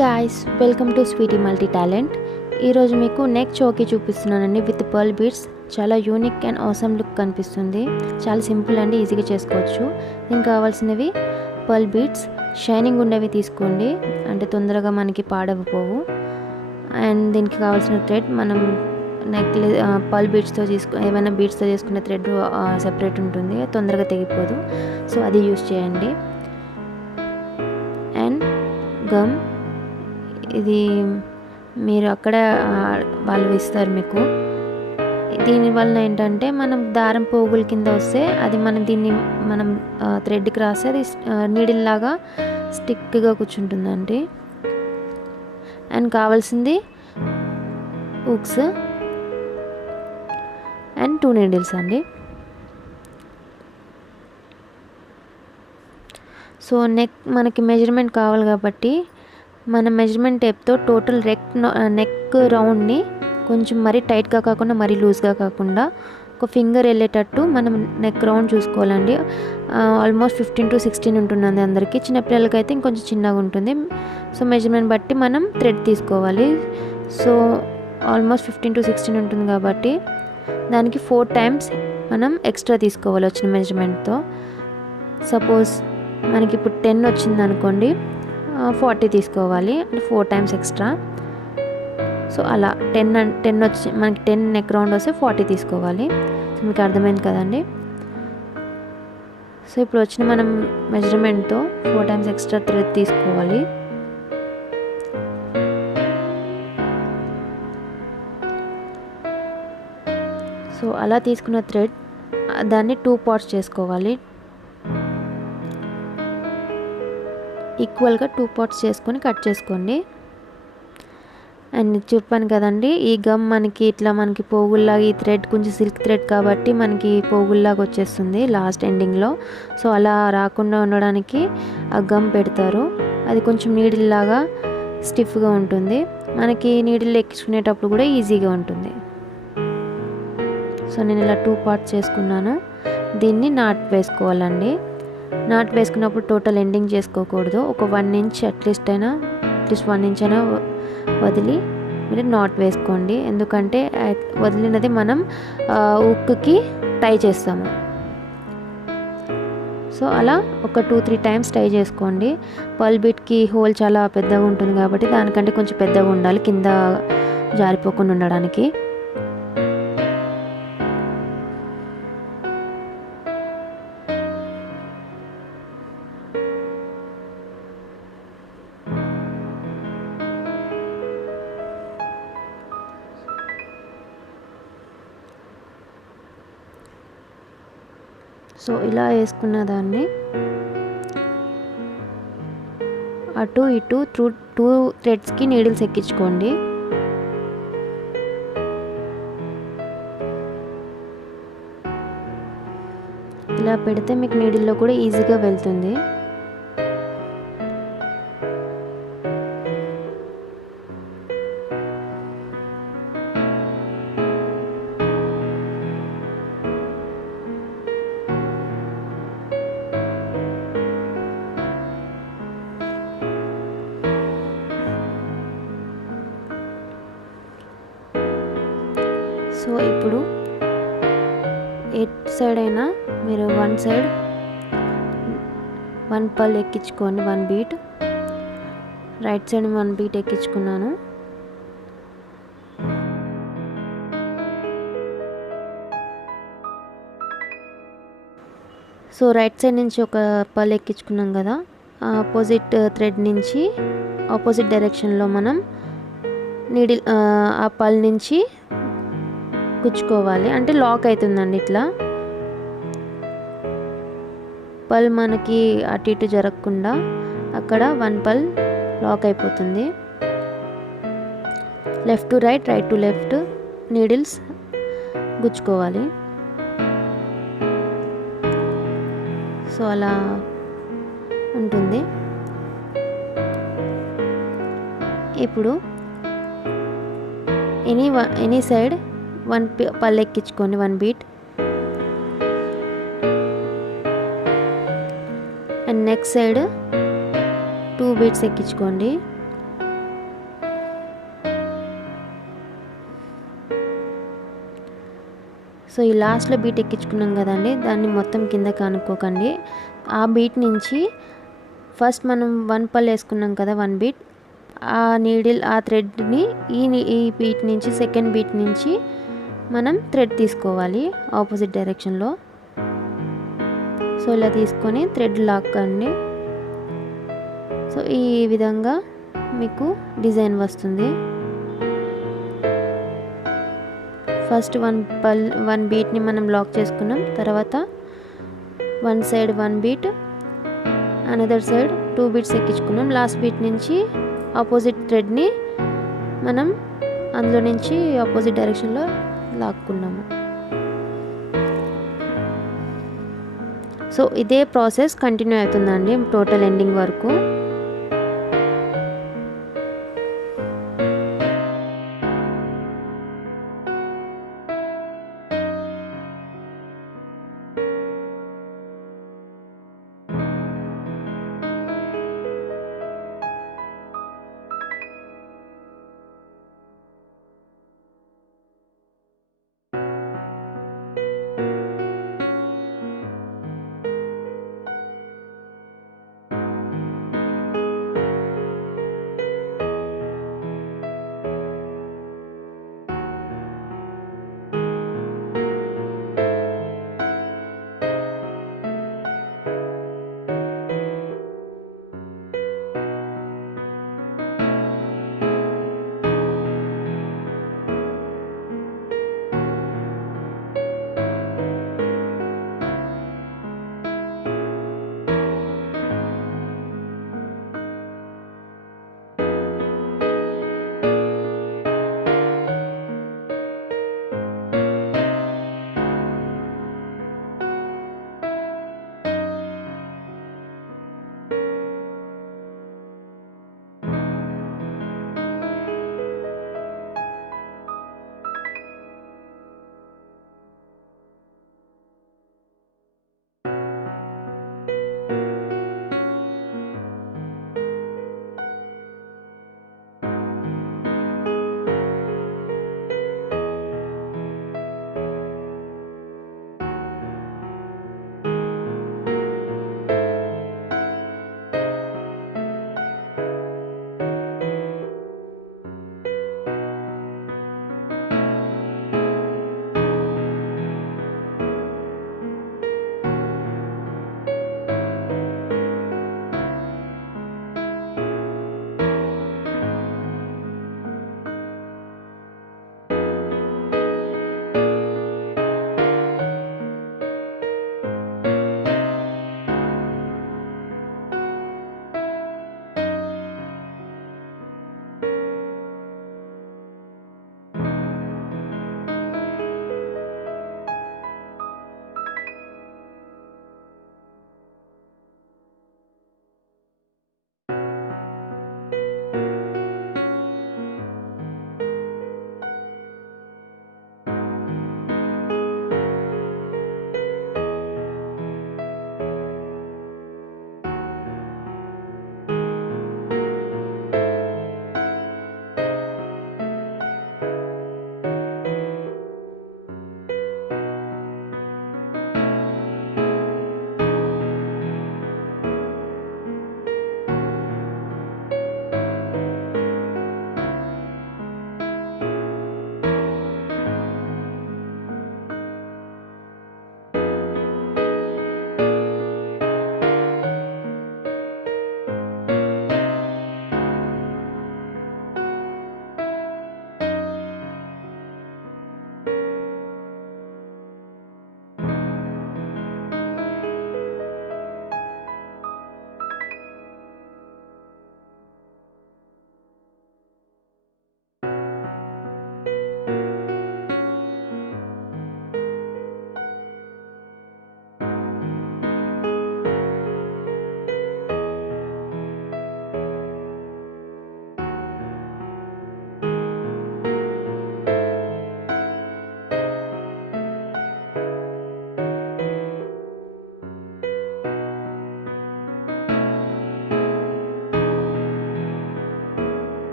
Guys, welcome to sweety multi talent. ఈరోజు మీకు neck చోకీ చూపిస్తున్నానండి విత్ పర్ల్ బీడ్స్. చాలా యూనిక్ అండ్ ఆసమ్ లుక్ కనిపిస్తుంది. చాలా సింపుల్ అండి, ఈజీగా చేసుకోవచ్చు. దీనికి కావాల్సినవి పర్ల్ బీడ్స్, షైనింగ్ ఉండేవి తీసుకోండి, అంటే తొందరగా మనకి పాడైపోవు. అండ్ దీనికి కావాల్సిన థ్రెడ్ మనం పర్ల్ బీడ్స్తో ఏమైనా బీడ్స్తో చేసుకునే థ్రెడ్ సెపరేట్ ఉంటుంది, తొందరగా తెగిపోదు. సో అది యూస్ చేయండి. అండ్ గమ్, ఇది మీరు అక్కడ వాళ్ళు ఇస్తారు మీకు. దీనివల్ల ఏంటంటే మనం దారం పోగుల కింద వస్తే అది దీన్ని మనం థ్రెడ్కి రాస్తే అది నీడిల్ లాగా స్టిక్గా కూర్చుంటుందండి. అండ్ కావాల్సింది హుక్స్ అండ్ 2 నీడిల్స్ అండి. సో మనకి మెజర్మెంట్ కావాలి కాబట్టి మన మెజర్మెంట్ టేప్తో టోటల్ నెక్ రౌండ్ని కొంచెం మరీ టైట్గా కాకుండా మరీ లూజ్గా కాకుండా ఒక ఫింగర్ వెళ్ళేటట్టు మనం నెక్ రౌండ్ చూసుకోవాలండి. ఆల్మోస్ట్ 15 to 16 ఉంటుందండి అందరికీ. చిన్నపిల్లలకి అయితే ఇంకొంచెం చిన్నగా ఉంటుంది. సో మెజర్మెంట్ బట్టి మనం థ్రెడ్ తీసుకోవాలి. సో ఆల్మోస్ట్ 15 to 16 ఉంటుంది కాబట్టి దానికి 4 times మనం ఎక్స్ట్రా తీసుకోవాలి వచ్చిన మెజర్మెంట్తో. సపోజ్ మనకి ఇప్పుడు 10 వచ్చింది అనుకోండి, 40 తీసుకోవాలి, అంటే 4 times ఎక్స్ట్రా. సో అలా 10 వచ్చి మనకి 10 నెక్ రౌండ్ వస్తే 40 తీసుకోవాలి. సో మీకు అర్థమైంది కదండి. సో ఇప్పుడు వచ్చిన మనం మెజర్మెంట్తో 4 times ఎక్స్ట్రా థ్రెడ్ తీసుకోవాలి. సో అలా తీసుకున్న థ్రెడ్ దాన్ని 2 parts చేసుకోవాలి. ఈక్వల్గా 2 parts చేసుకొని కట్ చేసుకోండి. అండ్ చెప్పాను కదండి, ఈ గమ్ మనకి ఇట్లా మనకి పోగుల్లాగా, ఈ థ్రెడ్ కొంచెం సిల్క్ థ్రెడ్ కాబట్టి మనకి పోగుల్లాగా వచ్చేస్తుంది లాస్ట్ ఎండింగ్లో. సో అలా రాకుండా ఉండడానికి ఆ గమ్ పెడతారు. అది కొంచెం నీడిల్ లాగా స్టిఫ్గా ఉంటుంది, మనకి నీడిల్ ఎక్కించుకునేటప్పుడు కూడా ఈజీగా ఉంటుంది. సో నేను ఇలా 2 parts చేసుకున్నాను. దీన్ని నాట్ వేసుకోవాలండి. నాట్ వేసుకున్నప్పుడు టోటల్ ఎండింగ్ చేసుకోకూడదు. ఒక 1 inch అట్లీస్ట్ 1 inch అయినా వదిలి మీరు నాట్ వేసుకోండి. ఎందుకంటే వదిలినది మనం హుక్కి టై చేస్తాము. సో అలా ఒక 2-3 times టై చేసుకోండి. పర్ల్ బీట్కి హోల్ చాలా పెద్దగా ఉంటుంది కాబట్టి దానికంటే కొంచెం పెద్దగా ఉండాలి, కింద జారిపోకుండా ఉండడానికి. సో ఇలా వేసుకున్న దాన్ని అటు ఇటు 2 థ్రెడ్స్కి నీడిల్స్ ఎక్కించుకోండి. ఇలా పెడితే మీకు నీడిల్లో కూడా ఈజీగా వెళ్తుంది. సో ఇప్పుడు ఎట్ సైడ్ అయినా మీరు 1 side 1 పర్ల్ ఎక్కించుకోండి, 1 bead. రైట్ సైడ్ 1 bead ఎక్కించుకున్నాను. సో రైట్ సైడ్ నుంచి ఒక పర్ల్ ఎక్కించుకున్నాం కదా, ఆపోజిట్ థ్రెడ్ నుంచి ఆపోజిట్ డైరెక్షన్లో మనం నీడిల్ ఆ పర్ల్ నుంచి కుచ్చుకోవాలి. అంటే లాక్ అవుతుందండి. ఇట్లా పర్ల్ మనకి అటు ఇటు జరగకుండా అక్కడ 1 పర్ల్ లాక్ అయిపోతుంది. Left to right, right to left needles గుచ్చుకోవాలి. సో అలా ఉంటుంది. ఇప్పుడు ఎనీ సైడ్ 1 పర్ల్ ఎక్కించుకోండి, 1 bead. And next side 2 beads ఎక్కించుకోండి. సో ఈ లాస్ట్లో బీట్ ఎక్కించుకున్నాం కదండి, దాన్ని మొత్తం కిందకి అనుకోకండి. ఆ బీట్ నుంచి ఫస్ట్ మనం 1 పల్ వేసుకున్నాం కదా, 1 బీట్, ఆ నీడిల్ ఆ థ్రెడ్ని ఈ బీట్ నుంచి సెకండ్ బీట్ నుంచి మనం థ్రెడ్ తీసుకోవాలి ఆపోజిట్ డైరెక్షన్లో. సో ఇలా తీసుకొని థ్రెడ్ లాక్కండి. సో ఈ విధంగా మీకు డిజైన్ వస్తుంది. ఫస్ట్ 1 బీట్ని మనం లాక్ చేసుకున్నాం, తర్వాత 1 side 1 bead, another side 2 beads ఎక్కించుకున్నాం. లాస్ట్ బీట్ నుంచి ఆపోజిట్ థ్రెడ్ని మనం అందులో నుంచి ఆపోజిట్ డైరెక్షన్లో లాక్కున్నాము. సో ఇదే ప్రాసెస్ కంటిన్యూ అవుతుందండి టోటల్ ఎండింగ్ వరకు.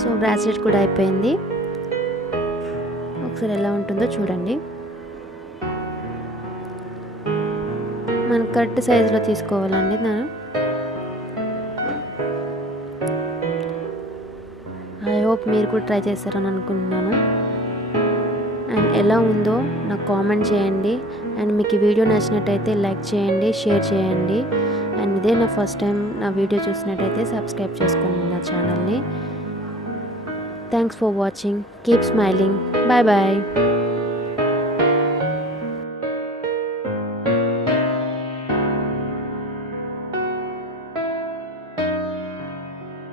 సో బ్రాస్లెట్ కూడా అయిపోయింది. ఒకసారి ఎలా ఉంటుందో చూడండి. మనకు కరెక్ట్ సైజులో తీసుకోవాలండి. ఐ హోప్ మీరు కూడా ట్రై చేస్తారని అనుకుంటున్నాను. అండ్ ఎలా ఉందో నాకు కామెంట్ చేయండి. అండ్ మీకు ఈ వీడియో నచ్చినట్టయితే లైక్ చేయండి, షేర్ చేయండి. అండ్ ఇదే నా ఫస్ట్ టైం నా వీడియో చూసినట్టయితే సబ్స్క్రైబ్ చేసుకోండి నా ఛానల్ని. Thanks for watching. Keep smiling. Bye bye.